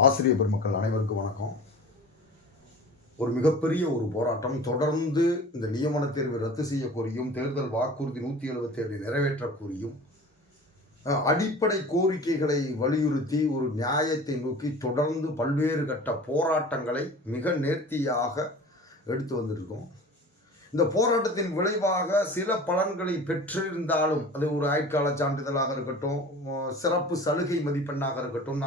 ஆசிரியர் பெருமக்கள் அனைவருக்கும் வணக்கம். ஒரு மிகப்பெரிய போராட்டம் தொடர்ந்து இந்த நியமன தேர்வை ரத்து செய்ய கோரியும், தேர்தல் வாக்குறுதி 177 நிறைவேற்ற கோரியும், அடிப்படை கோரிக்கைகளை வலியுறுத்தி ஒரு நியாயத்தை நோக்கி தொடர்ந்து பல்வேறு கட்ட போராட்டங்களை மிக நேர்த்தியாக எடுத்து வந்திருக்கோம். இந்த போராட்டத்தின் விளைவாக சில பலன்களை பெற்றிருந்தாலும், அது ஒரு ஆயுட்கால சான்றிதழாக இருக்கட்டும், சிறப்பு சலுகை மதிப்பெண்ணாக இருக்கட்டும்,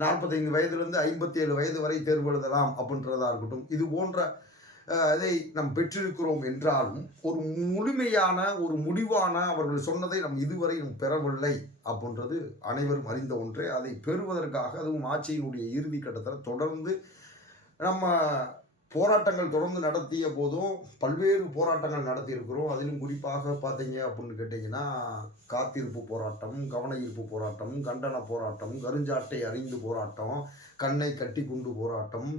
45 வயதிலிருந்து 57 வயது வரை தேர்வு எழுதலாம் அப்படின்றதா இருக்கட்டும், இது போன்ற அதை நாம் பெற்றிருக்கிறோம் என்றாலும் ஒரு முழுமையான ஒரு முடிவான அவர்கள் சொன்னதை நாம் இதுவரை பெறவில்லை அப்படின்றது அனைவரும் அறிந்த ஒன்றே. அதை பெறுவதற்காக அதுவும் ஆட்சியினுடைய இறுதி கட்டத்தில் தொடர்ந்து நம்ம போராட்டங்கள் தொடர்ந்து நடத்திய போதும் பல்வேறு போராட்டங்கள் நடத்தியிருக்கிறோம். அதிலும் குறிப்பாக பார்த்தீங்க அப்படின்னு கேட்டிங்கன்னா, காத்திருப்பு போராட்டம், கவன ஈர்ப்பு போராட்டம், கண்டன போராட்டம், கருஞ்சாட்டை அறிந்து போராட்டம், கண்ணை கட்டி கொண்டு போராட்டம்,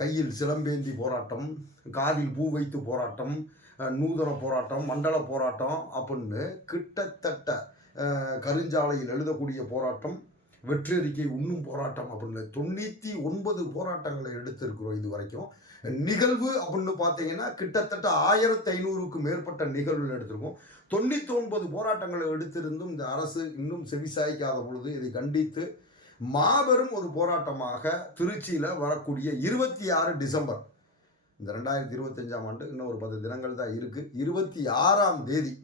கையில் சிலம்பேந்தி போராட்டம், காதில் பூ வைத்து போராட்டம், நூதன போராட்டம், மண்டல போராட்டம் அப்படின்னு கிட்டத்தட்ட கருஞ்சாலையில் எழுதக்கூடிய போராட்டம், வெற்றறிக்கை உண்ணும் போராட்டம் அப்படின்னு 99 போராட்டங்களை எடுத்திருக்கிறோம் இது வரைக்கும். நிகழ்வு அப்படின்னு பார்த்தீங்கன்னா கிட்டத்தட்ட 1500க்கும் மேற்பட்ட நிகழ்வுகள் எடுத்திருக்கோம். 99 போராட்டங்களை எடுத்திருந்தும் இந்த அரசு இன்னும் செவிசாய்க்காத பொழுது இதை கண்டித்து மாபெரும் ஒரு போராட்டமாக திருச்சியில் வரக்கூடிய 26 டிசம்பர், இந்த 2025ஆம் ஆண்டு இன்னும் ஒரு 10 தினங்கள் தான் இருக்குது. 26ஆம் தேதி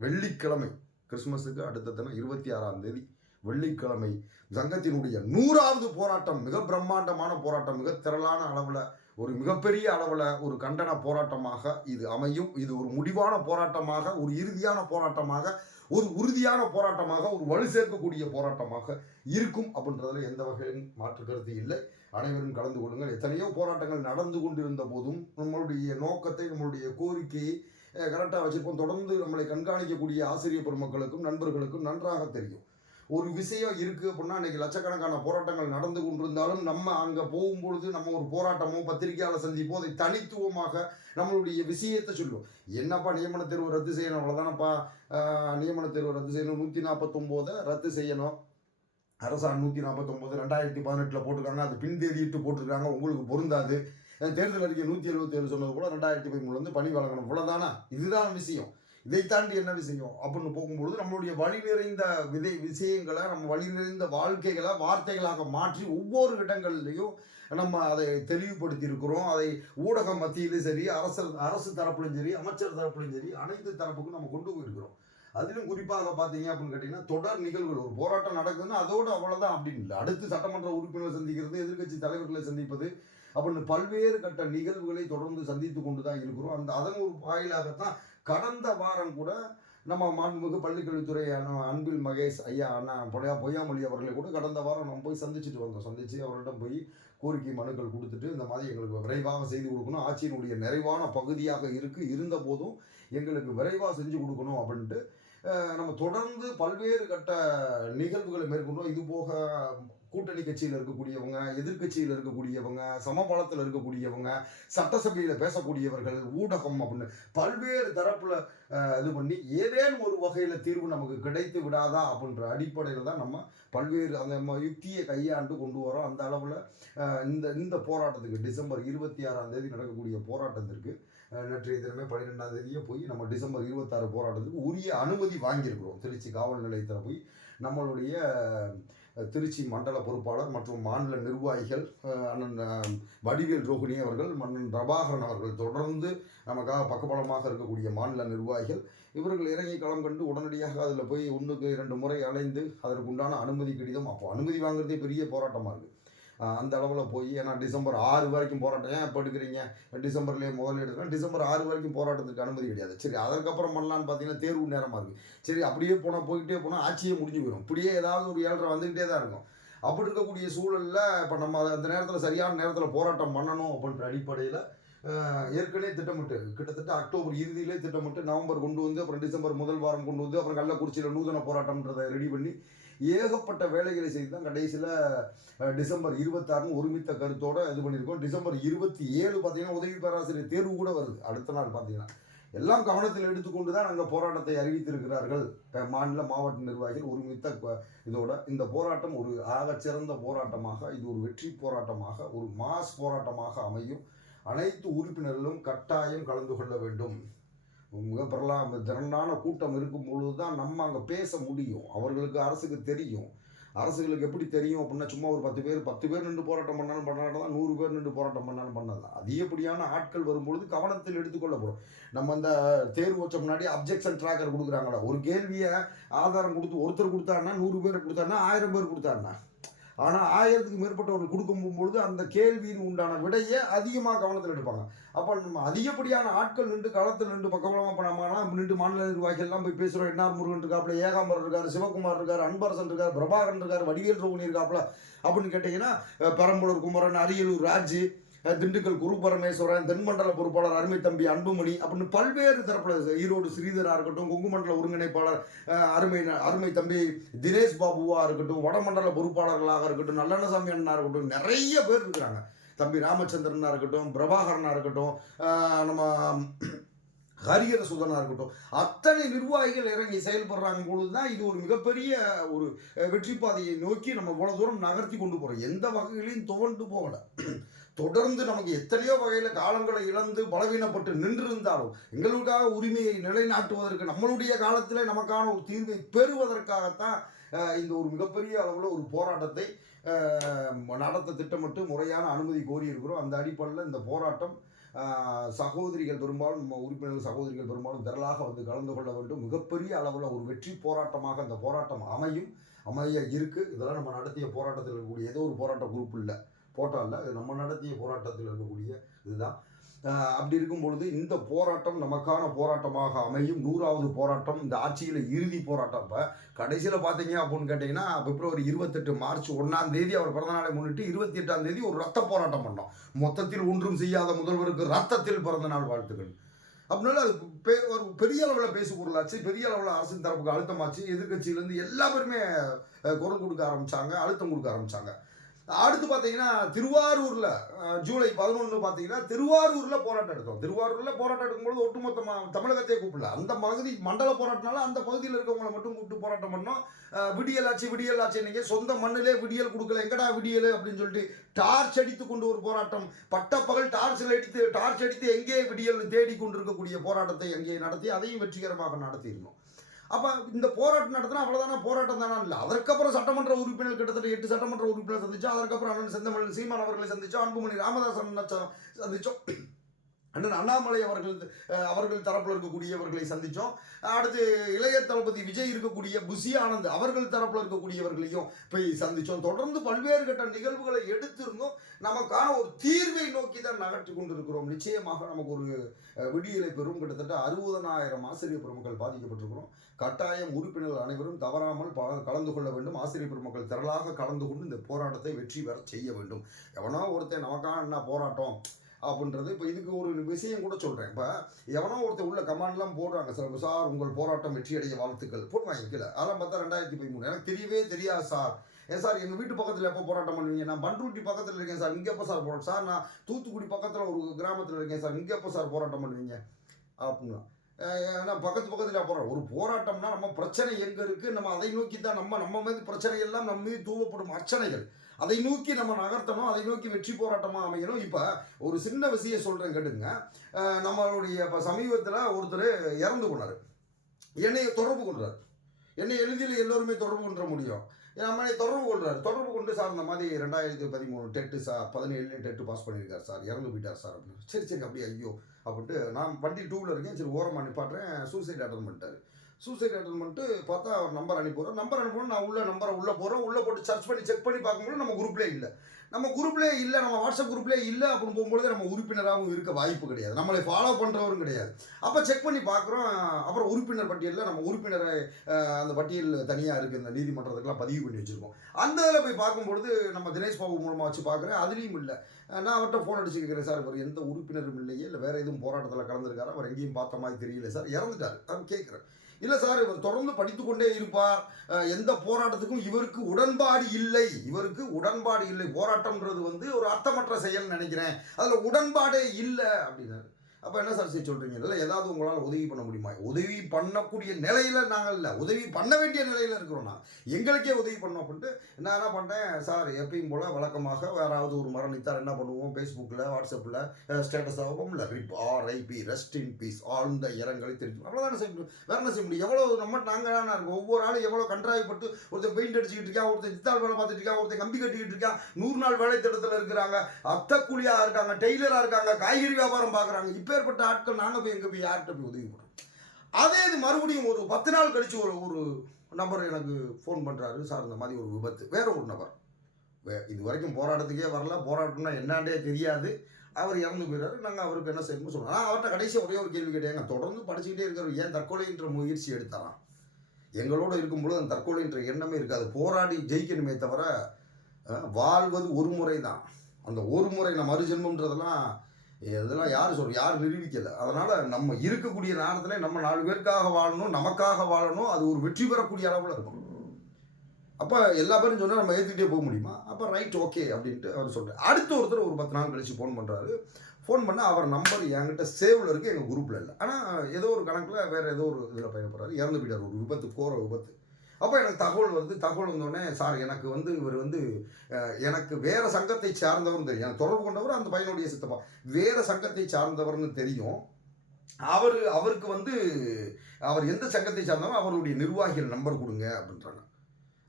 வெள்ளிக்கிழமை, கிறிஸ்துமஸுக்கு அடுத்த தினம் 26ஆம் தேதி வெள்ளிக்கிழமை சங்கத்தினுடைய 100வது போராட்டம், மிக பிரம்மாண்டமான போராட்டம், மிக திரளான அளவில் ஒரு மிகப்பெரிய அளவில் ஒரு கண்டன போராட்டமாக இது அமையும். இது ஒரு முடிவான போராட்டமாக, ஒரு இறுதியான போராட்டமாக, ஒரு உறுதியான போராட்டமாக, ஒரு வலு சேர்க்கக்கூடிய போராட்டமாக இருக்கும் அப்படின்றதுல எந்த வகையிலும் மாற்று கருத்து இல்லை. அனைவரும் கலந்து கொள்ளுங்கள். எத்தனையோ போராட்டங்கள் நடந்து கொண்டிருந்த போதும் நம்மளுடைய நோக்கத்தை, நம்மளுடைய கோரிக்கையை கரெக்டாக வச்சிருப்போம். தொடர்ந்து நம்மளை கண்காணிக்கக்கூடிய ஆசிரியர் பெருமக்களுக்கும் நண்பர்களுக்கும் நன்றாக தெரியும். ஒரு விஷயம் இருக்குது அப்படின்னா, இன்றைக்கி லட்சக்கணக்கான போராட்டங்கள் நடந்து கொண்டிருந்தாலும் நம்ம அங்கே போகும்பொழுது நம்ம ஒரு போராட்டமோ பத்திரிகையாளர் சந்திப்போ அதை தனித்துவமாக நம்மளுடைய விஷயத்தை சொல்லுவோம். என்னப்பா நியமன தேர்வு ரத்து செய்யணும், அவ்வளோதானப்பா நியமன தேர்வு ரத்து செய்யணும், 149 ரத்து செய்யணும், அரசாங்கம் 149 2018 போட்டிருக்காங்க, அது பின் தேதியிட்டு போட்டிருக்காங்க, உங்களுக்கு பொருந்தாது, தேர்தல் அறிக்கை 177 சொன்னது கூட 2013 பணி வழங்கணும், இவ்வளோதானா? இதுதான் விஷயம். இதை தாண்டி என்ன விஷயம் அப்படின்னு போகும்பொழுது நம்மளுடைய வழி நிறைந்த விஷயங்களை, நம்ம வழி நிறைந்த வாழ்க்கைகளை வார்த்தைகளாக மாற்றி ஒவ்வொரு இடங்கள்லையும் நம்ம அதை தெளிவுபடுத்தி இருக்கிறோம். அதை ஊடக மத்தியிலும் சரி, அரசு தரப்புலையும் சரி, அமைச்சர் தரப்புலையும் சரி, அனைத்து தரப்புக்கும் நம்ம கொண்டு போயிருக்கிறோம். அதிலும் குறிப்பாக பார்த்தீங்க அப்படின்னு கேட்டிங்கன்னா, தொடர் நிகழ்வுகள், ஒரு போராட்டம் நடக்குதுன்னா அதோடு அவ்வளோதான் அப்படின்னு இல்லை. அடுத்து சட்டமன்ற உறுப்பினர்களை சந்திக்கிறது, எதிர்கட்சி தலைவர்களை சந்திப்பது அப்படின்னு பல்வேறு கட்ட நிகழ்வுகளை தொடர்ந்து சந்தித்து கொண்டு தான் இருக்கிறோம். அதன் ஒரு வாயிலாகத்தான் கடந்த வாரம் கூட நம்ம மாண்புமிகு பள்ளிக்கல்வித்துறை அன்பில் மகேஷ் ஐயா அண்ணா பொய்யாமொழி அவர்களை கூட கடந்த வாரம் நம்ம போய் சந்திச்சுட்டு வந்தோம். சந்தித்து அவர்களிடம் போய் கோரிக்கை மனுக்கள் கொடுத்துட்டு இந்த மாதிரி எங்களுக்கு விரைவாக செய்து கொடுக்கணும், ஆட்சியினுடைய நிறைவான பகுதியாக இருந்த போதும் எங்களுக்கு விரைவாக செஞ்சு கொடுக்கணும் அப்படின்ட்டு நம்ம தொடர்ந்து பல்வேறு கட்ட நிகழ்வுகளை மேற்கொண்டோம். இது போக கூட்டணி கட்சியில் இருக்கக்கூடியவங்க, எதிர்கட்சியில் இருக்கக்கூடியவங்க, சமபலத்தில் இருக்கக்கூடியவங்க, சட்டசபையில் பேசக்கூடியவர்கள், ஊடகம் அப்படின்னு பல்வேறு தரப்பில் இது பண்ணி ஏதேனும் ஒரு வகையில் தீர்வு நமக்கு கிடைத்து விடாதா அப்படின்ற அடிப்படையில் தான் நம்ம பல்வேறு அந்த யுக்தியை கையாண்டு கொண்டு வரோம். அந்த அளவில் இந்த போராட்டத்துக்கு டிசம்பர் 26ஆம் தேதி நடக்கக்கூடிய போராட்டத்திற்கு நேற்றைய தினமே 12ஆம் தேதியே போய் நம்ம டிசம்பர் 26 போராட்டத்துக்கு உரிய அனுமதி வாங்கியிருக்கிறோம். திருச்சி காவல் நிலையத்தில் போய் நம்மளுடைய திருச்சி மண்டல பொறுப்பாளர் மற்றும் மாநில நிர்வாகிகள் அண்ணன் வடிவேல் ரோகிணி அவர்கள், மன்னன் பிரபாகரன் அவர்கள், தொடர்ந்து நமக்காக பக்கபலமாக இருக்கக்கூடிய மாநில நிர்வாகிகள், இவர்கள் இறங்கி களம் கண்டு உடனடியாக அதில் போய் 1க்கு 2 முறை அலைந்து அதற்கு உண்டான அனுமதி கடிதம், அப்போ அனுமதி வாங்குறதே பெரிய போராட்டமாக இருக்குது. அந்த அளவில் போய், ஏன்னா டிசம்பர் 6 வரைக்கும் போராட்டம், ஏன் இப்போ எடுக்கிறீங்க, டிசம்பர்லேயே முதல்ல எடுக்கிறேன், டிசம்பர் 6 வரைக்கும் போராட்டத்துக்கு அனுமதி கிடையாது. சரி, அதற்கப்புறம் பண்ணலான்னு பார்த்தீங்கன்னா தேர்வு நேரமாக இருக்குது. சரி, அப்படியே போய்கிட்டே போனால் ஆட்சியே முடிஞ்சு போயிடும். இப்படியே ஏதாவது ஒரு 7:30 வந்துக்கிட்டே தான் இருக்கும். அப்படி இருக்கக்கூடிய சூழலில் இப்போ நம்ம அந்த நேரத்தில் சரியான நேரத்தில் போராட்டம் பண்ணணும் அப்படின்ற அடிப்படையில் ஏற்கனவே திட்டமிட்டு கிட்டத்தட்ட அக்டோபர் இறுதியிலே திட்டமிட்டு நவம்பர் கொண்டு வந்து, அப்புறம் டிசம்பர் முதல் வாரம் கொண்டு வந்து, அப்புறம் கள்ளக்குறிச்சியில் நூதன போராட்டம்ன்றதை ரெடி பண்ணி ஏகப்பட்ட வேலைகளை செய்து தான் கடைசியில் டிசம்பர் 26 ஒருமித்த கருத்தோடு இது பண்ணியிருக்கோம். டிசம்பர் 27 பார்த்தீங்கன்னா உதவி பேராசிரியர் தேர்வு கூட வருது. அடுத்த நாள் பார்த்தீங்கன்னா எல்லாம் கவனத்தில் எடுத்துக்கொண்டு தான் அந்த போராட்டத்தை அறிவித்திருக்கிறார்கள் மாநில மாவட்ட நிர்வாகிகள் ஒருமித்த இதோட. இந்த போராட்டம் ஒரு ஆகச்சிறந்த போராட்டமாக, இது ஒரு வெற்றி போராட்டமாக, ஒரு மாஸ் போராட்டமாக அமையும். அனைத்து உறுப்பினர்களும் கட்டாயம் கலந்து கொள்ள வேண்டும். மிக திரளான கூட்டம் இருக்கும் பொழுது தான் நம்ம அங்கே பேச முடியும். அவர்களுக்கு அரசுக்கு தெரியும். அரசுகளுக்கு எப்படி தெரியும் அப்படின்னா, சும்மா ஒரு 10 பேர் நின்று போராட்டம் பண்ணாலும் தான், 100 பேர் நின்று போராட்டம் பண்ணாலும் பண்ணலாம். அதிகப்படியான ஆட்கள் வரும்பொழுது கவனத்தில் எடுத்துக்கொள்ளப்படும். நம்ம அந்த தேர்வு வச்ச முன்னாடி அப்ஜெக்ஷன் ட்ராக்கர் கொடுக்குறாங்களா, ஒரு கேள்வியை ஆதாரம் கொடுத்து ஒருத்தர் கொடுத்தாருன்னா 100 பேர் கொடுத்தாருன்னா 1000 பேர் கொடுத்தாருன்னா, ஆனால் 1000க்கு மேற்பட்டவர்கள் கொடுக்கும்பொழுது அந்த கேள்வியின் உண்டான விடையை அதிகமாக கவனத்தில் எடுப்பாங்க. அப்போ நம்ம அதிகப்படியான ஆட்கள் நின்று களத்தில் நின்று பக்கபலமாக பண்ணாமல் நின்று மாநில நிர்வாகிகள்லாம் போய் பேசுகிறோம். என்ஆர் முருகன் இருக்காப்புல, ஏகாம்பரம் இருக்கார், சிவகுமார் இருக்கார், அன்பரசன் இருக்கார், பிரபாகரன் இருக்கார், வடிவேல் ரோகிணி இருக்காப்புல அப்படின்னு கேட்டிங்கன்னா, பெரம்பலூர் குமரன், அரியலூர் ராஜு, திண்டுக்கல் குரு பரமேஸ்வரன், தென்மண்டல பொறுப்பாளர் அருமை தம்பி அன்புமணி அப்படின்னு பல்வேறு தரப்பில், ஈரோடு ஸ்ரீதராக இருக்கட்டும், கொங்குமண்டல ஒருங்கிணைப்பாளர் அருமை தம்பி தினேஷ் பாபுவாக இருக்கட்டும், வடமண்டல பொறுப்பாளர்களாக இருக்கட்டும், நல்லண்ணசாமி அண்ணா இருக்கட்டும், நிறைய பேர் இருக்கிறாங்க. தம்பி ராமச்சந்திரனா இருக்கட்டும், பிரபாகரனா இருக்கட்டும், நம்ம ஹரிஹர சுதனா இருக்கட்டும், அத்தனை நிர்வாகிகள் இறங்கி செயல்படுறாங்க பொழுது தான் இது ஒரு மிகப்பெரிய ஒரு வெற்றி பாதையை நோக்கி நம்ம இவ்வளோ தூரம் நகர்த்தி கொண்டு போகிறோம். எந்த வகையிலையும் துவண்டு போகலை. தொடர்ந்து நமக்கு எத்தனையோ வகையில் காலங்களை இழந்து பலவீனப்பட்டு நின்றிருந்தாலும் எங்களுக்காக உரிமையை நிலைநாட்டுவதற்கு, நம்மளுடைய காலத்தில் நமக்கான ஒரு தீர்வை பெறுவதற்காகத்தான் இந்த ஒரு மிகப்பெரிய அளவில் ஒரு போராட்டத்தை நடத்த திட்டமிட்டு முறையான அனுமதி கோரியிருக்கிறோம். அந்த அடிப்படையில் இந்த போராட்டம் சகோதரிகள் பெரும்பாலும், உறுப்பினர்கள் சகோதரிகள் பெரும்பாலும் திரளாக வந்து கலந்து கொள்ள வேண்டும். மிகப்பெரிய அளவில் ஒரு வெற்றி போராட்டமாக அந்த போராட்டம் அமைய இருக்குது. இதெல்லாம் நம்ம நடத்திய போராட்டத்தில் இருக்கக்கூடிய ஏதோ ஒரு போராட்ட குரூப் இல்லை, போட்டால் இது நம்ம நடத்திய போராட்டத்தில் இருக்கக்கூடிய இதுதான். அப்படி இருக்கும் பொழுது இந்த போராட்டம் நமக்கான போராட்டமாக அமையும். 100வது போராட்டம், இந்த ஆட்சியில் இறுதி போராட்டம். இப்போ கடைசியில் பார்த்தீங்க அப்படின்னு கேட்டிங்கன்னா, பிப்ரவரி 28 மார்ச் 1ஆம் தேதி அவர் பிறந்தநாளை முன்னிட்டு 28ஆம் தேதி ஒரு ரத்த போராட்டம் பண்ணோம். மொத்தத்தில் ஒன்றும் செய்யாத முதல்வருக்கு ரத்தத்தில் பிறந்தநாள் வாழ்த்துக்கள் அப்படின்னால அது ஒரு பெரிய அளவில் பேசு பொருளாச்சு. பெரிய அளவில் அரசின் தரப்புக்கு அழுத்தமாச்சு. எதிர்கட்சியிலேருந்து எல்லா பேருமே குரல் கொடுக்க ஆரம்பித்தாங்க, அழுத்தம் கொடுக்க ஆரம்பித்தாங்க. அடுத்து பார்த்தீங்கன்னா திருவாரூரில் ஜூலை 11 பார்த்தீங்கன்னா திருவாரூரில் போராட்டம் எடுத்தோம். திருவாரூரில் போராட்டம் எடுக்கும்போது ஒட்டுமொத்த தமிழகத்தையே கூப்பிடல, அந்த பகுதி மண்டல போராட்டம்னால அந்த பகுதியில் இருக்கவங்களை மட்டும் கூப்பிட்டு போராட்டம் பண்ணோம். விடியல் ஆச்சு இன்னைக்கு சொந்த மண்ணிலே விடியல் கொடுக்கல, எங்கடா விடியல் அப்படின்னு சொல்லிட்டு டார்ச் அடித்து கொண்டு ஒரு போராட்டம், பட்டப்பகல் டார்ச் அடித்து எங்கே விடியல் தேடி கொண்டிருக்கக்கூடிய போராட்டத்தை எங்கே நடத்தி அதையும் வெற்றிகரமாக நடத்தியிருந்தோம். அப்போ இந்த போராட்டம் நடத்தினா அவ்வளோதானா, போராட்டம் தானே இல்லை. அதற்கப்புறம் சட்டமன்ற உறுப்பினர் கிட்டத்தட்ட 8 சட்டமன்ற உறுப்பினர் சந்திச்சோம். அதற்கப்புறம் அண்ணன் செந்தமிழ் சீமான் அவர்களை சந்திச்சோம், அன்புமணி ராமதாசன் சந்திச்சோம், அண்ணன் அண்ணாமலை அவர்கள் தரப்பில் இருக்கக்கூடியவர்களை சந்தித்தோம். அடுத்து இளைய தளபதி விஜய் இருக்கக்கூடிய புஷி ஆனந்த் அவர்கள் தரப்பில் இருக்கக்கூடியவர்களையும் போய் சந்தித்தோம். தொடர்ந்து பல்வேறு கட்ட நிகழ்வுகளை எடுத்திருந்தோம். நமக்கான ஒரு தீர்வை நோக்கி தான் நகர்த்தி கொண்டிருக்கிறோம். நிச்சயமாக நமக்கு ஒரு விடியலை பெறும். கிட்டத்தட்ட 60,000 ஆசிரியர் பெருமக்கள் பாதிக்கப்பட்டிருக்கிறோம். கட்டாயம் உறுப்பினர்கள் அனைவரும் தவறாமல் கலந்து கொள்ள வேண்டும். ஆசிரியர் பெருமக்கள் திரளாக கலந்து கொண்டு இந்த போராட்டத்தை வெற்றி பெற செய்ய வேண்டும். எவனோ ஒருத்தன் நமக்கான என்ன போராட்டம் அப்படின்றது, இப்போ இதுக்கு ஒரு விஷயம் கூட சொல்கிறேன். இப்போ எவனோ ஒருத்தர் உள்ள கமாண்ட்லாம் போடுறாங்க, சார் உங்கள் போராட்டம் வெற்றியடைய வாழ்த்துக்கள் போடுவாங்க கீழே. அதெல்லாம் பார்த்தா 2013 எனக்கு தெரியவே தெரியாது சார். சார் எங்கள் வீட்டு பக்கத்தில் எப்போ போராட்டம் பண்ணுவீங்க? நான் பண்ருட்டி பக்கத்தில் இருக்கேன் சார், இங்கே எப்போ சார் போராட்டம்? சார் நான் தூத்துக்குடி பக்கத்தில் ஒரு கிராமத்தில் இருக்கேன் சார், இங்கே எப்போ சார் போராட்டம் பண்ணுவீங்க அப்படின்னா, ஏன்னா பக்கத்தில் போகிறோம். ஒரு போராட்டம்னா நம்ம பிரச்சனை எங்கே இருக்குது, நம்ம அதை நோக்கி தான் நம்ம மீது பிரச்சனை எல்லாம் நம்ம மீது தூவப்படும் அர்ச்சனைகள், அதை நோக்கி நம்ம நகர்த்தணும், அதை நோக்கி வெற்றி போராட்டமாக அமையணும். இப்போ ஒரு சின்ன விஷயம் சொல்கிறேன் கேட்டுங்க. நம்மளுடைய இப்போ சமீபத்தில் ஒருத்தர் இறந்து போனார், என்னை தொடர்பு கொள்கிறார். என்னை எளிதில் எல்லோருமே தொடர்பு கொள்ள முடியும். நம்மளை தொடர்பு கொண்டு சார் இந்த மாதிரி 2013 டெட்டு சார் 17 டெட்டு பாஸ் பண்ணியிருக்கார் சார், இறந்து போயிட்டார் சார் அப்படின்னு. சரி அப்படியே ஐயோ அப்படின்ட்டு நான் வண்டி 2வீலர் இருக்கேன், சரி ஓரமாக நிப்பாட்டுறேன். சூசைட் அட்டன் பண்ணிட்டார். சூசைட் அட்டன் பண்ணிட்டு பார்த்தா அவர் நம்பர் அனுப்பிடுறோம். நான் நம்பரை உள்ளே போட்டு சர்ச் பண்ணி செக் பண்ணி பார்க்கும்போது நம்ம குரூப்லேயே இல்லை, நம்ம வாட்ஸ்அப் குரூப்லேயே இல்லை அப்படின்னு போகும்போது நம்ம உறுப்பினராகவும் இருக்க வாய்ப்பு கிடையாது, நம்மளை ஃபாலோ பண்ணுறவரும் கிடையாது. அப்போ செக் பண்ணி பார்க்குறோம். அப்புறம் உறுப்பினர் பட்டியலில் நம்ம உறுப்பினரை அந்த பட்டியல் தனியாக இருக்குது, இந்த நீதிமன்றத்துக்கெலாம் பதிவு பண்ணி வச்சுருக்கோம். அந்த இதில் போய் பார்க்கும்பொழுது நம்ம தினேஷ் பாபு மூலமாக வச்சு பார்க்குறேன், அதுலேயும் இல்லை. நான் அவர்கிட்ட ஃபோன் அடிச்சு கேட்குறேன், சார் இவர் எந்த உறுப்பினரும் இல்லையே, இல்லை வேறு எதுவும் போராட்டத்தில் கலந்துருக்காரு, அவர் எங்கேயும் பார்த்த மாதிரி தெரியல சார், இறந்துட்டார் அப்படின்னு கேட்குறேன். இல்லை சார் இவர் தொடர்ந்து படித்து கொண்டே இருப்பார், எந்த போராட்டத்துக்கும் இவருக்கு உடன்பாடு இல்லை, போராட்டம்ன்றது வந்து ஒரு அர்த்தமற்ற செயல் நினைக்கிறேன், அதில் உடன்பாடே இல்லை அப்படின்னாரு. அப்போ என்ன சார் செய்ய சொல்கிறீங்க? இல்லை ஏதாவது உங்களால் உதவி பண்ண முடியுமா? உதவி பண்ணக்கூடிய நிலையில் நாங்கள் இல்லை, உதவி பண்ண வேண்டிய நிலையில் இருக்கிறோம். நான் எங்களுக்கே உதவி பண்ணோம் அப்படின்ட்டு நான் என்ன பண்ணேன், சார் எப்பயும் போல் வழக்கமாக யாராவது ஒரு மரணித்தால் என்ன பண்ணுவோம், ஃபேஸ்புக்கில் வாட்ஸ்அப்பில் ஸ்டேட்டஸ் ஆகும் இல்லை, RIP ரெஸ்ட் இன் பீஸ் ஆழ்ந்த இரங்கலை தெரிஞ்சு அவ்வளோதானே செய்ய முடியும். வேற என்ன செய்ய முடியும்? எவ்வளோ நம்ம நாங்கள் தானே இருக்கோம். ஒவ்வொரு ஆளும் எவ்வளோ கன்றாயப்பட்டு ஒருத்தர் பெயிண்ட் அடிச்சுக்கிட்டு இருக்கா, ஒருத்தர் சித்தாள் வேலை பார்த்துட்டு இருக்கா, ஒருத்தர் கம்பி கட்டிக்கிட்டு இருக்கா, 100 நாள் வேலை திட்டத்தில் இருக்கிறாங்க, அத்தை கூலியாக இருக்காங்க, டெய்லராக இருக்காங்க, காய்கறி வியாபாரம் பார்க்குறாங்க. இப்பேற்பட்ட ஆட்கள் நாங்கள் போய் எங்கே போய் யார்கிட்ட போய் உதவி பண்ணுறோம்? அதே இது மறுபடியும் ஒரு 10 நாள் கழித்து ஒரு நபர் எனக்கு ஃபோன் பண்ணுறாரு, சார் இந்த மாதிரி ஒரு விபத்து. வேற ஒரு நபர் இது வரைக்கும் போராட்டத்துக்கே வரல, போராட்டம்னா என்னாண்டே தெரியாது, அவர் இறந்து போயிடுறாரு. நாங்கள் அவருக்கு என்ன செய்யணும்னு சொல்கிறோம். ஆனால் அவர்கிட்ட கடைசியாக ஒரே ஒரு கேள்வி கேட்டேன், தொடர்ந்து படிச்சுக்கிட்டே இருக்கிறவர் ஏன் தற்கொலைன்ற முயற்சி எடுத்தாராம்? எங்களோட இருக்கும்போது அந்த தற்கொலைன்ற எண்ணமே இருக்காது. போராடி ஜெயிக்கணுமே தவிர வாழ்வது ஒரு முறை தான். அந்த ஒரு முறை நான் மறுஜென்மன்றதெல்லாம் இதெல்லாம் யார் யார் நிரூபிக்கலை. அதனால் நம்ம இருக்கக்கூடிய நேரத்தில் நம்ம 4 பேருக்காக வாழணும், நமக்காக வாழணும். அது ஒரு வெற்றி பெறக்கூடிய அளவில் இருக்கும். அப்போ எல்லா பேரும் சொன்னால் நம்ம ஏற்றுக்கிட்டே போக முடியுமா? அப்போ ரைட் ஓகே அப்படின்ட்டு அவர் சொல்கிறார். அடுத்த ஒருத்தர் ஒரு 10 நாள் கழித்து ஃபோன் பண்ணுறாரு. ஃபோன் பண்ணால் அவர் நம்பர் என்கிட்ட சேவில் இருக்குது, எங்கள் குரூப்பில் இல்லை. ஆனால் ஏதோ ஒரு கணக்கில் வேறு ஏதோ ஒரு இதில் பயணப்படுறாரு, இறந்து போயிட்டார். ஒரு விபத்து, கோர விபத்து. அப்போ எனக்கு தகவல் வருது. தகவல் வந்தோடனே, சார் எனக்கு இவர் எனக்கு வேறு சங்கத்தை சார்ந்தவர்னு தெரியும். எனக்கு தொடர்பு கொண்டவர் அந்த பையனுடைய சித்தப்பா. வேறு சங்கத்தை சார்ந்தவர்னு தெரியும். அவருக்கு அவர் எந்த சங்கத்தை சார்ந்தவர், அவருடைய நிர்வாகிகள் நம்பர் கொடுங்க அப்படின்றாங்க.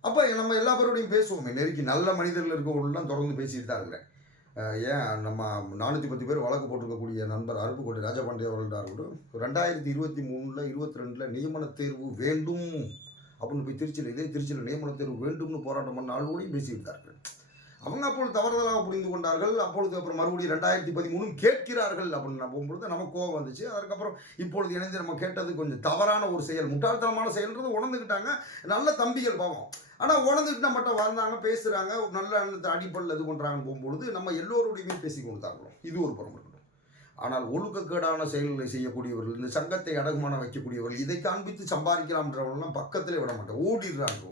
அப்போ நம்ம எல்லா பேரோடையும் பேசுவோமே, நெருக்கி நல்ல மனிதர்கள் இருக்கவங்களெலாம் தொடர்ந்து பேசிட்டு தான் இருக்கிறேன். ஏன் நம்ம 410 பேர் வழக்கு போட்டிருக்கக்கூடிய நண்பர் அருப்புக்கோட்டை ராஜபாண்டிய அவர்கள்டாக இருக்கட்டும், 2023 22 நியமன தேர்வு வேண்டும் அப்படின்னு போய் திருச்சியில் நியமன தேர்வு வேண்டும்னு போராட்டம் பண்ண ஆளோடையும் பேசியிருந்தார்கள். அவங்க அப்பொழுது தவறுதலாக புரிந்து கொண்டார்கள். அப்பொழுது அப்புறம் மறுபடியும் 2013 கேட்கிறார்கள் அப்படின்னு நான் போகும்பொழுது நமக்கு கோவம் வந்துச்சு. அதுக்கப்புறம் இப்பொழுது இணைந்து நம்ம கேட்டது கொஞ்சம் தவறான ஒரு செயல், முட்டாள்தனமான செயல்ன்றது உணர்ந்துக்கிட்டாங்க. நல்ல தம்பிகள் பாவம். ஆனால் உணர்ந்துக்கிட்டு மட்டும் வந்தாங்க, பேசுகிறாங்க, ஒரு நல்ல அடிப்படையில் இது பண்ணுறாங்கன்னு போகும்பொழுது நம்ம எல்லோருடையுமே பேசி கொண்டு தாங்களோம். இது ஒரு புறம் இருக்கட்டும். ஆனால் ஒழுக்கக்கேடான செயல்களை செய்யக்கூடியவர்கள், இந்த சங்கத்தை அடகுமான வைக்கக்கூடியவர்கள், இதை காண்பித்து சம்பாதிக்கலாம்ன்றவர்கள்லாம் பக்கத்திலே விட மாட்டேன், ஓடிடுறாங்க.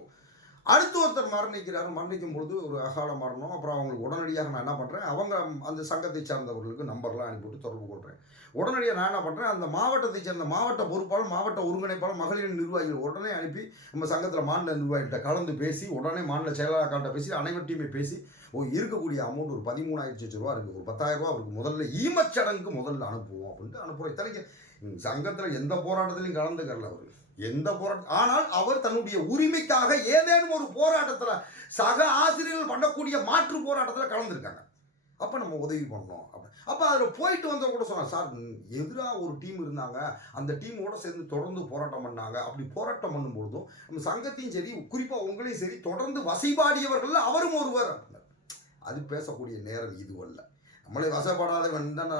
அடுத்து ஒருத்தர் மரணிக்கும் பொழுது ஒரு அகால மரணம். அப்புறம் அவங்களுக்கு உடனடியாக நான் என்ன பண்ணுறேன், அவங்க அந்த சங்கத்தை சார்ந்தவர்களுக்கு நம்பர்லாம் அனுப்பிவிட்டு தொடர்பு கொள்கிறேன். உடனடியாக நான் என்ன பண்ணுறேன், அந்த மாவட்டத்தை சேர்ந்த மாவட்ட பொறுப்பாளர், மாவட்ட ஒருங்கிணைப்பாளர், மகளிர் நிர்வாகிகள் உடனே அனுப்பி நம்ம சங்கத்தில் மாநில நிர்வாகிகிட்ட கலந்து பேசி, உடனே மாநில செயலாளர்கிட்ட பேசி, அனைவர்ட்டையுமே பேசி, இருக்கக்கூடிய அமௌண்ட் ஒரு 13,000 ரூபா இருக்குது, ஒரு 10,000 ரூபா அவருக்கு முதல்ல ஈமச்சடங்கு முதல்ல அனுப்புவோம் அப்படின்ட்டு அனுப்புகிறோம். இத்தனைக்கு சங்கத்தில் எந்த போராட்டத்திலையும் கலந்துக்கல அவர், எந்த போராட்டம். ஆனால் அவர் தன்னுடைய உரிமைக்காக ஏதேனும் ஒரு போராட்டத்தில், சக ஆசிரியர்கள் பண்ணக்கூடிய மாற்று போராட்டத்தில் கலந்துருக்காங்க. அப்போ நம்ம உதவி பண்ணோம். அப்போ அதில் போயிட்டு வந்தவங்க கூட சொன்னாங்க, சார் எதிராக ஒரு டீம் இருந்தாங்க, அந்த டீமோட சேர்ந்து தொடர்ந்து போராட்டம் பண்ணாங்க. அப்படி போராட்டம் பண்ணும்பொழுதும் நம்ம சங்கத்தையும் சரி, குறிப்பாக உங்களையும் சரி, தொடர்ந்து வசைபாடியவர்கள் அவரும் ஒருவர் அப்படின்னார். அது பேசக்கூடிய நேரம் இதுவல்ல. நம்மளை வசப்படாதவன் தான்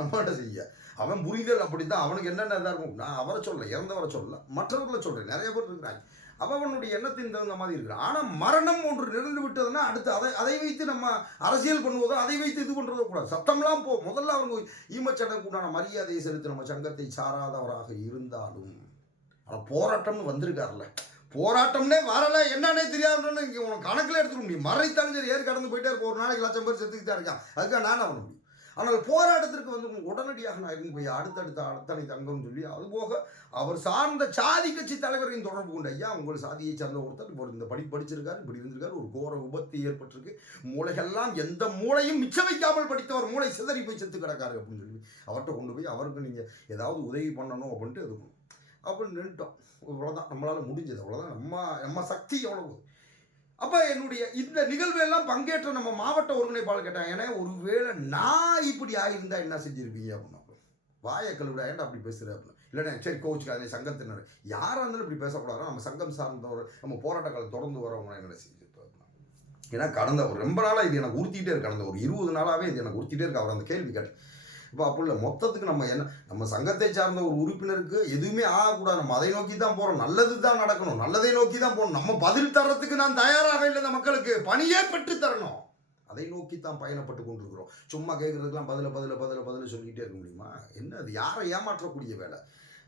நம்மகிட்ட செய்ய, அவன் புரிதல் அப்படித்தான், அவனுக்கு என்னென்ன இதாக இருக்கும். நான் அவரை சொல்ல, இறந்தவரை சொல்ல, மற்றவர்களை சொல்கிறேன். நிறைய பேர் இருக்கிறாங்க, அவனுடைய எண்ணத்தின் தகுந்த மாதிரி இருக்கிறான். ஆனால் மரணம் ஒன்று நிகழ்ந்து விட்டதுன்னா அடுத்து அதை வைத்து நம்ம அரசியல் பண்ணுவதோ, அதை வைத்து இது பண்ணுறதோ கூடாது. சத்தம்லாம் முதல்ல அவங்க ஈமச்சடங்குக்கு உண்டான மரியாதையை செலுத்தி நம்ம சங்கத்தை சாராதவராக இருந்தாலும், ஆனால் போராட்டம்னு வந்திருக்காருல்ல, போராட்டம்னே வரலை, என்னன்னே தெரியாதுன்னு இங்கே உனக்கு கணக்கில் எடுத்துக்க முடியும். மறைத்தாலும் சரி, ஏறி கடந்து போயிட்டே இருப்போம். ஒரு நாளைக்கு 1,00,000 பேர் செத்துக்கிட்டு தான் இருக்கான். அதுக்காக நான் பண்ண முடியும். ஆனால் போராட்டத்திற்கு உடனடியாக நான் இருந்து போய் அடுத்தடுத்த அத்தனை தங்கம்னு சொல்லி, அதுபோக அவர் சார்ந்த சாதி கட்சி தலைவரையும் தொடர்பு கொண்டு, ஐயா உங்கள் சாதியை சார்ந்த ஒருத்தர் இப்போ இந்த படிச்சிருக்காரு, இப்படி இருந்திருக்காரு, ஒரு கோர விபத்து ஏற்பட்டிருக்கு, மூளைகள்லாம் எந்த மூளையும் மிச்சம் வைக்காமல் படித்தவர், மூளை சிதறி போய் செத்து கிடக்காரு அப்படின்னு சொல்லி அவர்கிட்ட கொண்டு போய் அவருக்கு நீங்கள் ஏதாவது உதவி பண்ணணும் அப்படின்ட்டு இருக்கணும் அப்படின்னு நின்ட்டோம். இவ்வளோதான் நம்மளால் முடிஞ்சது, அவ்வளோதான். நம்ம சக்தி எவ்வளவு. அப்போ என்னுடைய இந்த நிகழ்வுலாம் பங்கேற்ற நம்ம மாவட்ட ஒருங்கிணைப்பாளர் கேட்டாங்க, ஏன்னா ஒருவேளை நான் இப்படி ஆகியிருந்தா என்ன செஞ்சுருப்பீங்க அப்படின்னா, வாயை கழுவிடா ஏன்டா அப்படி பேசுகிற அப்படின்னா, இல்லைண்ணே சரி கோச்சுக்காதே, சங்கத்தினர் யாராக இருந்தாலும் இப்படி பேசக்கூடாது, நம்ம சங்கம் சார்ந்தவர், நம்ம போராட்ட காலம் தொடர்ந்து வரவங்க என்ன செஞ்சுருப்போம் அப்படின்னா. ஏன்னா கடந்த ஒரு ரொம்ப நாளாக இது எனக்கு உறுத்திட்டே இருக்கு, கடந்த ஒரு 20 நாளாகவே இது எனக்கு உறுத்திட்டே இருக்கு. அவர் அந்த கேள்வி கேட்டு இப்போ அப்போ இல்லை, மொத்தத்துக்கு நம்ம சங்கத்தை சார்ந்த ஒரு உறுப்பினருக்கு எதுவுமே ஆகக்கூடாது, நம்ம அதை நோக்கி தான் போகிறோம், நல்லது தான் நடக்கணும், நல்லதை நோக்கி தான் போகணும், நம்ம பதில் தர்றதுக்கு நான் தயாராக இல்லை, இந்த மக்களுக்கு பணியே பெற்று தரணும், அதை நோக்கி தான் பயணப்பட்டு கொண்டிருக்கிறோம். சும்மா கேட்குறதுக்கெல்லாம் பதில சொல்லிக்கிட்டே இருக்க முடியுமா? என்ன அது யாரை ஏமாற்றக்கூடிய வேலை?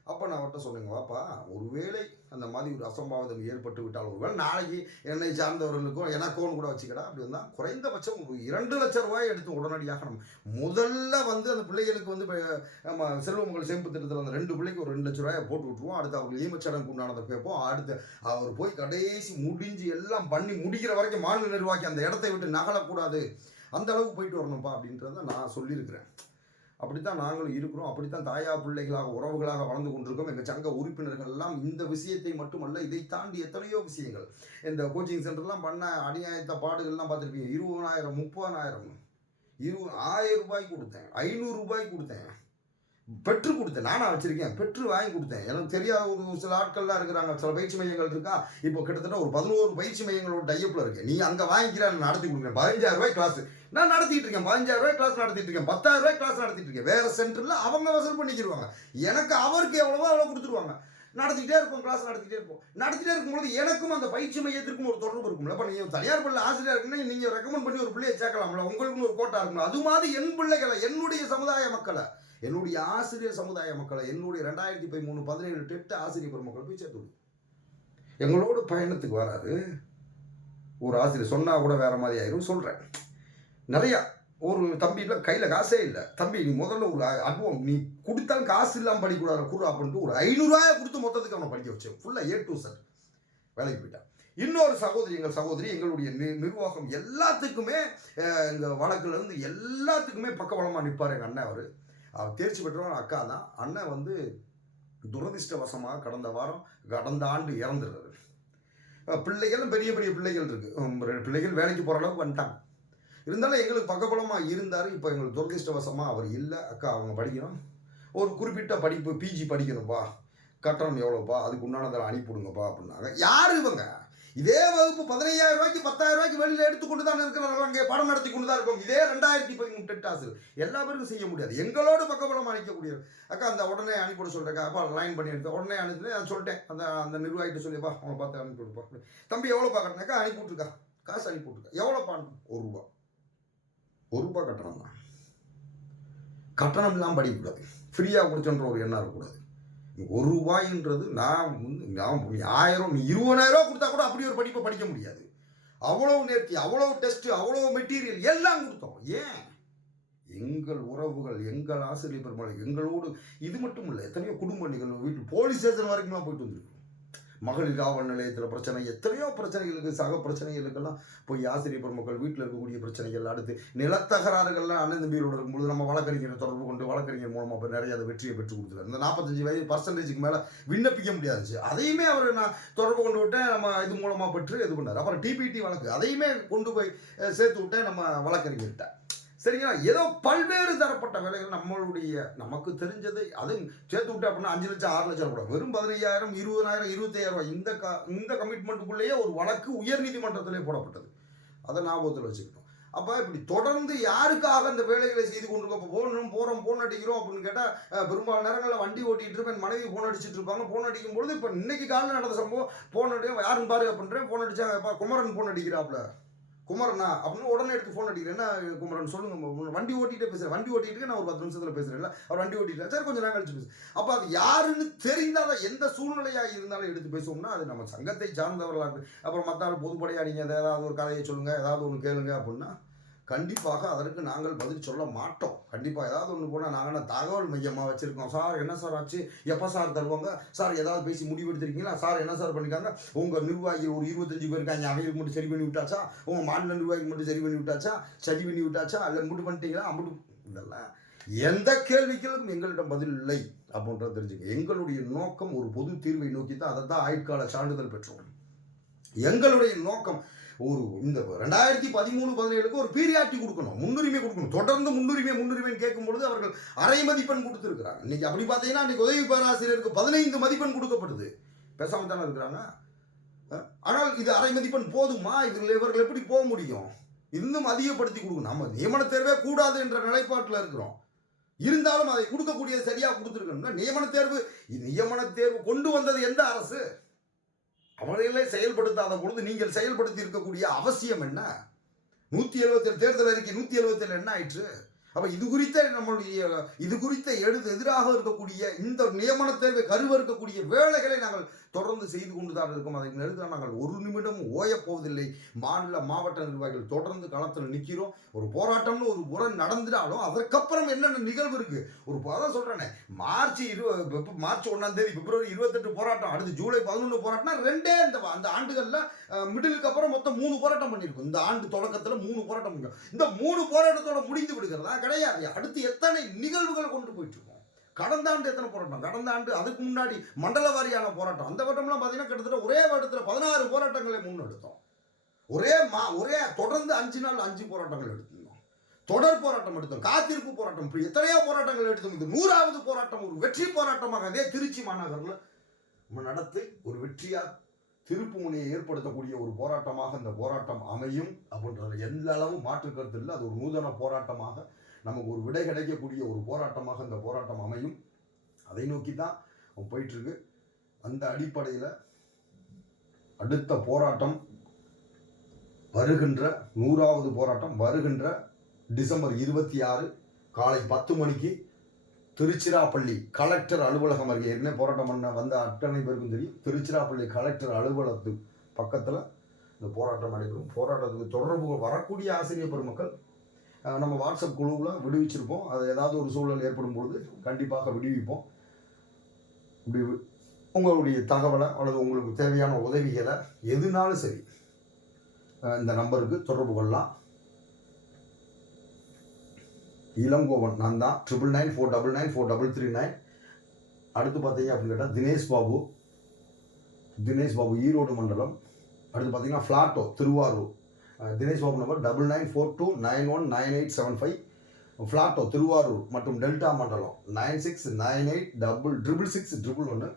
அப்போ நான் அவர்கிட்ட சொன்னேங்க, வாப்பா ஒருவேளை அந்த மாதிரி ஒரு அசம்பாவிதம் ஏற்பட்டு விட்டால், ஒருவேளை நாளைக்கு என்னை சார்ந்தவர்களுக்கும் எனக்கும் கூட வச்சுக்கடா, அப்படி வந்தால் குறைந்தபட்சம் ஒரு 2,00,000 எடுத்து உடனடியாக நம்ம முதல்ல வந்து அந்த பிள்ளைகளுக்கு வந்து நம்ம செல்வமகள் சேமிப்பு திட்டத்தில் அந்த 2 பிள்ளைக்கு ஒரு 2,00,000 போட்டு விட்டுருவோம். அடுத்து அவங்களுக்கு ஈமச்சடங்கு உண்டானதை கேட்போம். அடுத்து அவர் போய் கடைசி முடிஞ்சு எல்லாம் பண்ணி முடிக்கிற வரைக்கும் மாநில நிர்வாகி அந்த இடத்தை விட்டு நகலக்கூடாது, அந்த அளவுக்கு போயிட்டு வரணும்ப்பா அப்படின்றத நான் சொல்லியிருக்கிறேன். அப்படித்தான் நாங்களும் இருக்கிறோம். அப்படித்தான் தாயா பிள்ளைகளாக உறவுகளாக வளர்ந்து கொண்டிருக்கோம். எங்கள் சங்க உறுப்பினர்கள் எல்லாம் இந்த விஷயத்தை மட்டுமல்ல, இதை தாண்டி எத்தனையோ விஷயங்கள். இந்த கோச்சிங் சென்டர்லாம் பண்ண அநியாயத்த பாடுகள்லாம் பார்த்துருப்பீங்க. 20,000 30,000 1000 ரூபாய்க்கு கொடுத்தேன், 500 ரூபாய்க்கு கொடுத்தேன், பெற்று கொடுத்தேன். நானா வச்சிருக்கேன், பெற்று வாங்கி கொடுத்தேன். எனக்கு தெரியாத ஒரு சில ஆட்கள்லாம் இருக்கிறாங்க, சில பயிற்சி மையங்கள் இருக்கா. இப்போ கிட்டத்தட்ட ஒரு 11 பயிற்சி மையங்களோட டைப்பில் இருக்கேன். நீ அங்கே வாங்கிக்கிற நடத்தி கொடுக்குறேன். 15,000 ரூபாய் கிளாஸ் நான் நடத்திட்டு இருக்கேன், 15,000 ரூபாய் கிளாஸ் நடத்திட்டு இருக்கேன், 10,000 ரூபாய் கிளாஸ் நடத்திட்டு இருக்கேன். வேற சென்டரில் அவங்க வசூல் பண்ணிக்கிடுவாங்க. எனக்கு அவருக்கு எவ்வளவோ அவ்வளோ கொடுத்துருவாங்க. நடத்திட்டே இருப்போம், கிளாஸ் நடத்திட்டே இருப்போம். நடத்திட்டே இருக்கும்போது எனக்கும் அந்த பயிற்சி மையத்திற்கும் ஒரு தொடர்பு இருக்கும்ல. இப்போ நீங்கள் தனியார் பள்ளி ஆசிரியர் இருக்குன்னா நீங்கள் ரெக்கமெண்ட் பண்ணி ஒரு பிள்ளையை சேர்க்கலாம்ல, உங்களுக்குன்னு ஒரு கோட்டா இருக்கும்ல. அது மாதிரி என் பிள்ளைகளை, என்னுடைய சமுதாய மக்களை, என்னுடைய ஆசிரியர் சமுதாய மக்களை, என்னுடைய 2013 17 டெட் ஆசிரியர் பெருமக்கள் போய் சேர்த்து விடு. எங்களோட பயணத்துக்கு வராது ஒரு ஆசிரியர் சொன்னால் கூட வேற மாதிரி ஆயிரும். சொல்கிறேன், நிறையா ஒரு தம்பியில் கையில் காசே இல்லை, தம்பி நீ முதல்ல ஒரு அனுபவம், நீ கொடுத்தாலும் காசு இல்லாமல் படிக்கூடாது குரு அப்படின்ட்டு ஒரு 500 ரூபாயை கொடுத்து மொத்தத்துக்கு அவனை படிக்க வச்சேன். ஃபுல்லாக A to Z வேலைக்கு போயிட்டான். இன்னொரு சகோதரி, எங்கள் சகோதரி, எங்களுடைய நிர்வாகம் எல்லாத்துக்குமே எங்கள் வழக்குலேருந்து எல்லாத்துக்குமே பக்கபலமாக நிற்பார் எங்கள் அண்ணன். அவர் தேர்ச்சி பெற்றவன் அக்கா தான். அண்ணன் வந்து துரதிர்ஷ்டவசமாக கடந்த ஆண்டு இறந்துடுறாரு. பிள்ளைகளும் பெரிய பெரிய பிள்ளைகள் இருக்குது, பிள்ளைகள் வேலைக்கு போகிற அளவுக்கு வந்துட்டாங்க. இருந்தாலும் எங்களுக்கு பக்கபலமாக இருந்தார். இப்போ எங்களுக்கு துரதிர்ஷ்டவசமாக அவர் இல்லை. அக்கா அவங்க படிக்கணும், ஒரு குறிப்பிட்ட படிப்பு பிஜி படிக்கணும்ப்பா, கட்டணம் எவ்வளோப்பா, அதுக்கு உண்டானதில் அனுப்பிவிடுங்கப்பா அப்படின்னாங்க. யார் இவங்க? இதே வகுப்பு 15,000 ரூபாய்க்கு 10,000 ரூபாய்க்கு வெளியில் எடுத்துக்கொண்டு தான் இருக்கிறார்கள், அங்கே படம் நடத்தி கொண்டு தான் இருக்கும். இதே 2013 டெட் ஆசிரியர் எல்லா பேருக்கும் செய்ய முடியாது. எங்களோடு பக்கபலம் அளிக்கக்கூடிய அக்கா அந்த உடனே அனுப்பிவிட சொல்கிறேக்கா, அப்பா லைன் பண்ணி எடுத்து உடனே அனுப்பி நான் சொல்லிட்டேன். அந்த நிர்வாகிட்டு சொல்லிப்பா அவனை பார்த்து அனுப்பிவிடுப்பா. தம்பி எவ்வளோப்பா கட்டினாக்கா அனுப்பிவிட்ருக்கா, காசு அனுப்பிவிட்ருக்கா. எவ்வளோப்பா? ₹1 கட்டணம் தான். கட்டணம் இல்லாமல் படிக்கக்கூடாது, ஃப்ரீயாக கொடுத்துன்ற ஒரு எண்ணம் இருக்கக்கூடாது. ₹1 நான் 1000 நீ 20,000 ரூபா கொடுத்தா கூட அப்படி ஒரு படிப்பை படிக்க முடியாது. அவ்வளவு நேர்த்தி, அவ்வளவு டெஸ்ட், அவ்வளவு மெட்டீரியல் எல்லாம் கொடுத்தோம். ஏன்? எங்கள் உறவுகள், எங்கள் ஆசிரியர் பெருமளை எங்களோடு. இது மட்டும் இல்லை, எத்தனையோ குடும்ப நிகழ்வு, வீட்டு போலீஸ் ஸ்டேஷன் வரைக்கும்லாம் போயிட்டு வந்துருக்கோம். மகளிர் காவல் நிலையத்தில் பிரச்சனை, எத்தனையோ பிரச்சனைகளுக்கு, சக பிரச்சனைகளுக்கெல்லாம் போய் ஆசிரியர் பெருமக்கள் வீட்டில் இருக்கக்கூடிய பிரச்சனைகள், அடுத்து நிலத்தகராறுகள்லாம் அண்ணன் தம்பியோடு இருக்கும்போது நம்ம வழக்கறிஞரை தொடர்பு கொண்டு வழக்கறிஞர் மூலமாக போய் நிறைய அதை வெற்றியை பெற்று கொடுத்துருக்காரு. இந்த 45% மேலே விண்ணப்பிக்க முடியாதுச்சு, அதையுமே அவர் நான் தொடர்பு கொண்டு விட்டேன். நம்ம இது மூலமாக பெற்று இது பண்ணார். அப்புறம் டிபிடி வழக்கு, அதையுமே கொண்டு போய் சேர்த்து விட்டேன் நம்ம வழக்கறிஞர்கிட்ட. சரிங்களா? ஏதோ பல்வேறு தரப்பட்ட வேலைகள் நம்மளுடைய நமக்கு தெரிஞ்சது அதுவும் சேர்த்து விட்டு அப்படின்னா 5 லட்சம் 6 லட்சம் கூட வெறும் 15,000 20,000 25,000 ரூபாய் இந்த கமிட்மெண்ட்டுக்குள்ளேயே ஒரு வழக்கு உயர்நீதிமன்றத்திலே போடப்பட்டது. அதை ஞாபகத்தில் வச்சுக்கிட்டோம். அப்போ இப்படி தொடர்ந்து யாருக்காக அந்த வேலைகளை செய்து கொண்டிருக்கோம். இப்போ ஃபோன் அடிக்கிறோம் அப்படின்னு கேட்டால் பெரும்பாலும் நேரங்களில் வண்டி ஓட்டிகிட்டு இருப்பேன், மனைவி ஃபோன் அடிச்சுட்டு இருப்பாங்க. ஃபோன் அடிக்கும்பொழுது இப்போ இன்னைக்கு காலையில் நடந்த சம்பவம், ஃபோன் அடிக்கும் யாருன்னு பாரு அப்படின்றேன். ஃபோன் அடிச்சாங்க, குமரன் ஃபோன் அடிக்கிறாப்புல. குமரனா அப்படின்னு உடனே எடுத்து ஃபோன் அடிக்கிறேன். என்ன குமரன் சொல்லுங்க, வண்டி ஓட்டிகிட்டே பேசுகிறேன், வண்டி ஓட்டிகிட்டு நான் ஒரு 10 நிமிஷத்தில் பேசுகிறேன். அவர் வண்டி ஓட்டிட்டு சரி கொஞ்சம் நேரம் கழிச்சு பேசுகிறேன். அப்போ அது யாருன்னு தெரிந்தால் எந்த சூழ்நிலையாக இருந்தாலும் எடுத்து பேசுவோம்னா அது நம்ம சங்கத்தை சார்ந்தவர்களாக இருக்குது. அப்புறம் மற்ற ஆள் பொதுப்படையாக நீங்கள் ஏதாவது ஒரு கதையை சொல்லுங்கள், ஏதாவது ஒன்று கேளுங்க அப்படின்னா கண்டிப்பாக அதற்கு நாங்கள் பதில் சொல்ல மாட்டோம். கண்டிப்பாக ஏதாவது ஒன்று போனால் நாங்கள் தகவல் மையமாக வச்சுருக்கோம். சார் என்ன சார் ஆச்சு, எப்போ சார் தருவாங்க, சார் ஏதாவது பேசி முடிவு எடுத்திருக்கீங்களா, சார் என்ன சார் பண்ணிக்காங்க, உங்கள் நிர்வாகி ஒரு 25 பேர் இருக்காங்க, அவங்களுக்கு மட்டும் சரி பண்ணி விட்டாச்சா, உங்கள் மாநில நிர்வாகிக்கு மட்டும் சரி பண்ணி விட்டாச்சா இல்லை முட்டு பண்ணிட்டீங்களா அம்புட்டு, இதெல்லாம் எந்த கேள்விகளுக்கும் எங்களிடம் பதில் இல்லை அப்படின்றத தெரிஞ்சுக்க. எங்களுடைய நோக்கம் ஒரு பொது தீர்வை நோக்கி தான். அதை தான் ஆயுட்கால சான்றிதழ் பெற்றோம். எங்களுடைய நோக்கம் ஒரு இந்த 2013-17 ஒரு பீரியாரிட்டி கொடுக்கணும், முன்னுரிமை கொடுக்கணும். தொடர்ந்து முன்னுரிமைன்னு கேட்கும்பொழுது அவர்கள் அரை மதிப்பெண் கொடுத்துருக்குறாங்க. இன்னைக்கு அப்படி பார்த்தீங்கன்னா இன்னைக்கு உதவி பேராசிரியருக்கு 15 மதிப்பெண் கொடுக்கப்படுது. பேசாமல் தானே இருக்கிறாங்க. ஆனால் இது அரை மதிப்பெண் போதுமா? இவர்கள் எப்படி போக முடியும்? இன்னும் அதிகப்படுத்தி கொடுக்கணும். நம்ம நியமன தேர்வே கூடாது என்ற நிலைப்பாட்டில் இருக்கிறோம். இருந்தாலும் அதை கொடுக்கக்கூடியது சரியாக கொடுத்துருக்கணும்னா நியமன தேர்வு கொண்டு வந்தது எந்த அரசு? அவர்களே செயல்படுத்தாத பொழுது நீங்கள் செயல்படுத்தி இருக்கக்கூடிய அவசியம் என்ன? 177 தேர்தல் அறிக்கை 177 என்ன ஆயிற்று? அப்ப இது குறித்த எதிராக இருக்கக்கூடிய இந்த நியமன தேர்வை கருவறுக்கக்கூடிய வேலைகளை நாங்கள் தொடர்ந்து செய்து கொண்டுதான் இருக்கோம். அதை நிறுத்த நாங்கள் ஒரு நிமிடம் ஓயப் போவதில்லை. மாவட்ட நிர்வாகிகள் தொடர்ந்து களத்தில் நிற்கிறோம். ஒரு போராட்டம்னு ஒரு முறை நடந்துட்டாலும் அதற்கப்புறம் என்னென்ன நிகழ்வு இருக்கு, அதான் சொல்றேனே, மார்ச் 1ஆம் தேதி பிப்ரவரி 28 போராட்டம், அடுத்து ஜூலை 11 போராட்டம், ரெண்டே அந்த ஆண்டுகள்ல மிடிலுக்கு அப்புறம் மொத்தம் 3 போராட்டம் பண்ணியிருக்கும். இந்த ஆண்டு தொடக்கத்துல 3 போராட்டம் பண்ணிருக்கோம். இந்த 3 போராட்டத்தோட முடிந்து விடுகிறதா கிடையாது. அடுத்து எத்தனை நிகழ்வுகள் கொண்டு போயிட்டு இருக்கோம். கடந்த ஆண்டு எத்தனை போராட்டம், கடந்த ஆண்டு அதுக்கு முன்னாடி மண்டல வாரியான போராட்டம், அந்த வருடம்லாம் பார்த்தீங்கன்னா கிட்டத்தட்ட ஒரே வருடத்தில் 16 போராட்டங்களை முன்னெடுத்தோம். ஒரே தொடர்ந்து 5 நாள் 5 போராட்டங்கள் எடுத்திருந்தோம். தொடர் போராட்டம் எடுத்தோம், காத்திருப்பு போராட்டம், இப்படி எத்தனையோ போராட்டங்கள் எடுத்தோம். இது 100வது போராட்டம், ஒரு வெற்றி போராட்டமாக அதே திருச்சி மாநகரில் நடத்தி ஒரு வெற்றியா திருப்பு முனையை ஏற்படுத்தக்கூடிய ஒரு போராட்டமாக இந்த போராட்டம் அமையும் அப்படின்றது எந்த அளவும் மாற்று கருத்து இல்லை. அது ஒரு நூதன போராட்டமாக நமக்கு ஒரு விடை கிடைக்கக்கூடிய ஒரு போராட்டமாக இந்த போராட்டம் அமையும். அதை நோக்கி தான் போயிட்டுருக்கு. அந்த அடிப்படையில் அடுத்த போராட்டம் வருகின்ற 100வது போராட்டம் வருகின்ற டிசம்பர் 26 காலை 10 மணிக்கு திருச்சிராப்பள்ளி கலெக்டர் அலுவலகம் அருகே என்ன போராட்டம் பண்ண வந்த அத்தனை பேருக்கும் தெரியும். திருச்சிராப்பள்ளி கலெக்டர் அலுவலகத்துக்கு பக்கத்தில் இந்த போராட்டம் நடைபெறும். போராட்டத்துக்கு தொடர்பு வரக்கூடிய ஆசிரியர் பெருமக்கள் நம்ம வாட்ஸ்அப் குழுவில் விடுவிச்சிருப்போம். அது ஏதாவது ஒரு சூழல் ஏற்படும் பொழுது கண்டிப்பாக விடுவிப்போம். இப்படி உங்களுடைய தகவலை அல்லது உங்களுக்கு தேவையான உதவிகளை எதுனாலும் சரி இந்த நம்பருக்கு தொடர்பு கொள்ளலாம். இளங்கோவன் நான் தான், 9994994339. அடுத்து பார்த்தீங்க அப்படின்னு கேட்டால் தினேஷ் பாபு ஈரோடு மண்டலம். அடுத்து பார்த்தீங்கன்னா ஃப்ளாட்டோ திருவாரூர். தினேஷ் பாபு நம்பர் 9942919875. ஃப்ளாட்டோ திருவாரூர் மற்றும் டெல்டா மண்டலம் 9698666611.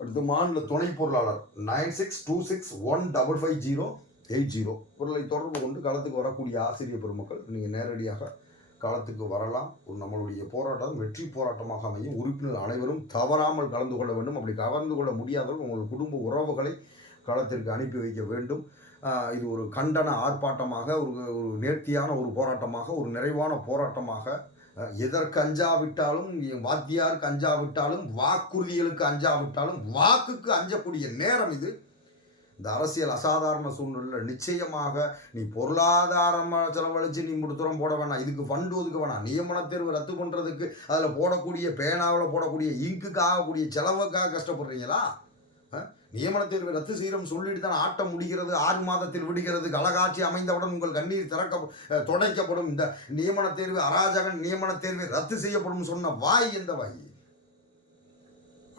அடுத்து மாநில துணை பொருளாளர் 9626155080. பொருளை தொடர்பு கொண்டு களத்துக்கு வரக்கூடிய ஆசிரியர் பெருமக்கள் நீங்கள் நேரடியாக களத்துக்கு வரலாம். நம்மளுடைய போராட்டம் வெற்றி போராட்டமாக அமையும். உறுப்பினர் அனைவரும் தவறாமல் கலந்து கொள்ள வேண்டும். அப்படி கலந்து கொள்ள முடியாதவர்கள் உங்கள் குடும்ப உறவுகளை களத்திற்கு அனுப்பி வைக்க வேண்டும். இது ஒரு கண்டன ஆர்ப்பாட்டமாக, ஒரு நேர்த்தியான ஒரு போராட்டமாக, ஒரு நிறைவான போராட்டமாக, எதற்கு அஞ்சாவிட்டாலும், வாத்தியாருக்கு அஞ்சாவிட்டாலும், வாக்குறுதிகளுக்கு அஞ்சாவிட்டாலும், வாக்குக்கு அஞ்சக்கூடிய நேரம் இது. இந்த அரசியல் அசாதாரண சூழ்நிலை நிச்சயமாக நீ பொருளாதாரமாக செலவழித்து நீ தூரம் போட வேணாம். இதுக்கு ஃபண்டு ஒதுக்க வேணாம். நியமன தேர்வு ரத்து பண்ணுறதுக்கு அதில் போடக்கூடிய பேனாவில் போடக்கூடிய இங்குக்கு ஆகக்கூடிய செலவுக்காக கஷ்டப்படுறீங்களா? நியமன தேர்வை ரத்து செய்கிறோம் சொல்லிட்டு தான் ஆட்டம் முடிகிறது. 6 மாதத்தில் விடுகிறது. கலகாட்சி அமைந்தவுடன் உங்கள் கண்ணீர் துடைக்கப்படும். இந்த நியமன தேர்வு அராஜகன், நியமன தேர்வை ரத்து செய்யப்படும் சொன்ன வாய் எந்த வாய்?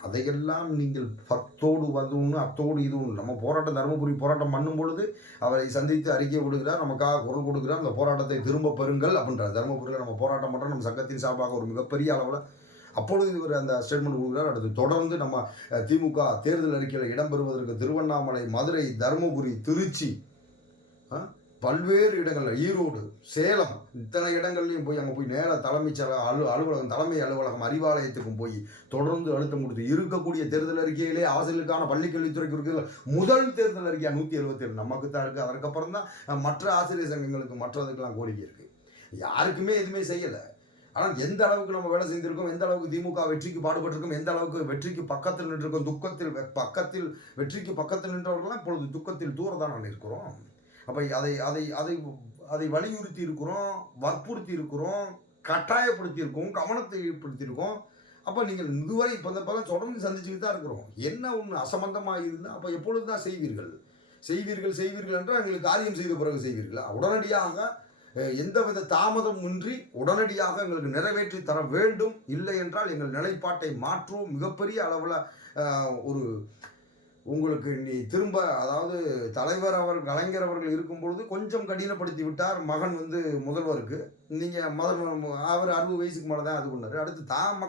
அதையெல்லாம் நீங்கள் பத்தோடு வந்து அத்தோடு இது நம்ம போராட்டம் தருமபுரி போராட்டம் பண்ணும் பொழுது அவரை சந்தித்து அறிக்கை விடுகிறார், நமக்காக குரல் கொடுக்கிறார். அந்த போராட்டத்தை திரும்ப பெறுங்கள் அப்படின்றார். தருமபுரியில் நம்ம போராட்டம் பண்ணுறோம், நம்ம சங்கத்தின் சார்பாக ஒரு மிகப்பெரிய அளவில். அப்பொழுது இவர் அந்த ஸ்டேட்மெண்ட் கொடுக்குறார். அடுத்து தொடர்ந்து நம்ம திமுக தேர்தல் அறிக்கையில் இடம்பெறுவதற்கு திருவண்ணாமலை, மதுரை, தருமபுரி, திருச்சி, பல்வேறு இடங்களில் ஈரோடு, சேலம், இத்தனை இடங்கள்லையும் போய் அங்கே போய் நேராக தலைமைச் அலுவலகம், தலைமை அலுவலகம், அறிவாலயத்துக்கும் போய் தொடர்ந்து அழுத்தம் கொடுத்து இருக்கக்கூடிய தேர்தல் அறிக்கையிலே ஆசிரியர்களுக்கான பள்ளிக்கல்வித்துறைக்கு இருக்கிற முதல் தேர்தல் அறிக்கை 177 நமக்கு தான் இருக்குது. அதற்கப்புறம் தான் மற்ற ஆசிரியர் சங்கங்களுக்கு மற்றதுக்கெல்லாம் கோரிக்கை இருக்குது. யாருக்குமே எதுவுமே செய்யலை. ஆனால் எந்த அளவுக்கு நம்ம வேலை செஞ்சிருக்கோம், எந்த அளவுக்கு திமுக வெற்றிக்கு பாடுபட்டிருக்கோம், எந்த அளவுக்கு வெற்றிக்கு பக்கத்தில் நின்றிருக்கோம், வெற்றிக்கு பக்கத்தில் நின்றவர்கள்லாம் இப்பொழுது துக்கத்தில் தூரதான் இருக்கிறோம். அப்போ அதை வலியுறுத்தி இருக்கிறோம், வற்புறுத்தி இருக்கிறோம், கட்டாயப்படுத்தி இருக்கோம், கவனத்தை ஏற்படுத்தியிருக்கோம். அப்போ நீங்கள் இதுவரை இப்போ இந்த பலம் தொடர்ந்து சந்திச்சுக்கிட்டு தான் இருக்கிறோம். என்ன ஒன்று அசம்பந்தமாக இருந்தால் அப்போ எப்பொழுது தான் செய்வீர்கள் என்றால் எங்களுக்கு காரியம் செய்த பிறகு செய்வீர்களா? உடனடியாக எந்தவித தாமதம் இன்றி உடனடியாக எங்களுக்கு நிறைவேற்றி தர வேண்டும். இல்லை என்றால் எங்கள் நிலைப்பாட்டை மாற்றுவோம். மிகப்பெரிய அளவில் ஒரு உங்களுக்கு நீ திரும்ப, அதாவது தலைவர் கலைஞர் அவர்கள் இருக்கும் பொழுது கொஞ்சம் கடினப்படுத்தி விட்டார் மகன் முதல்வருக்கு. நீங்கள் அவர் 60 வயசுக்கு மேலே தான் அது பண்ணார். அடுத்து தாம்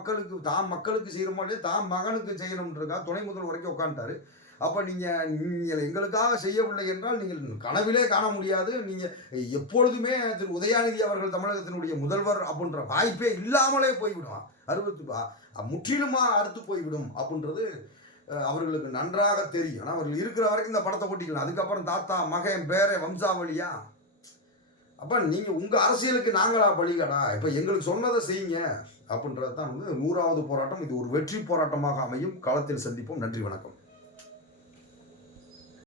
மக்களுக்கு செய்கிற மாதிரி தாம் மகனுக்கு செய்யணும்ன்றக்கா துணை முதல்வர் வரைக்கும் உட்காந்துட்டாரு. அப்போ நீங்கள் எங்களுக்காக செய்யவில்லை என்றால் நீங்கள் கனவிலே காண முடியாது. நீங்கள் எப்பொழுதுமே திரு உதயாநிதி அவர்கள் தமிழகத்தினுடைய முதல்வர் அப்படின்ற வாய்ப்பே இல்லாமலே போய்விடும். முற்றிலுமா அறுத்து போய்விடும் அப்படின்றது அவர்களுக்கு நன்றாக தெரியும். ஆனால் அவர்கள் இருக்கிற வரைக்கும் இந்த படத்தை ஓட்டிக்கலாம். அதுக்கப்புறம் தாத்தா மகன் பேரை வம்சாவளியா அப்போ நீங்கள் உங்கள் அரசியலுக்கு நாங்களா பலிகடா, இப்போ எங்களுக்கு சொன்னதை செய்யுங்க அப்படின்றது தான் 100வது போராட்டம். இது ஒரு வெற்றி போராட்டமாக அமையும். களத்தில் சந்திப்போம். நன்றி, வணக்கம்.